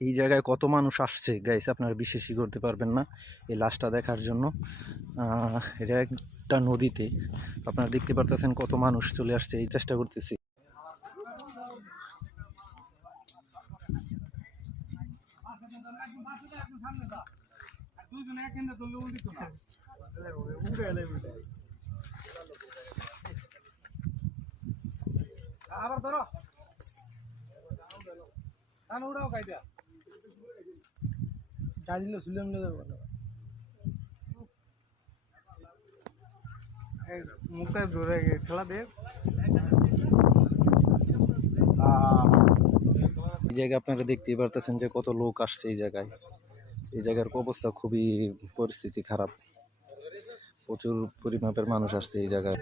এই জায়গায় কত মানুষ আসছে গাইস, আপনারা বিশ্বাসই করতে পারবেন না এই লাশটা দেখার জন্য। এটা একটা নদীতে, আপনারা দেখতে পারতেছেন কত মানুষ চলে আসছে। এই চেষ্টা করতেছি। আবার ধরো কান উড়াও কাইদা গাড়িলে শুলে যাবো মুখটা ধরে খেলা দে। এই জায়গায় আপনারা দেখতেই পারতেছেন যে কত লোক আসছে এই জায়গায়। এই জায়গার অবস্থা খুবই, পরিস্থিতি খারাপ, প্রচুর পরিমাপের মানুষ আসছে এই জায়গায়।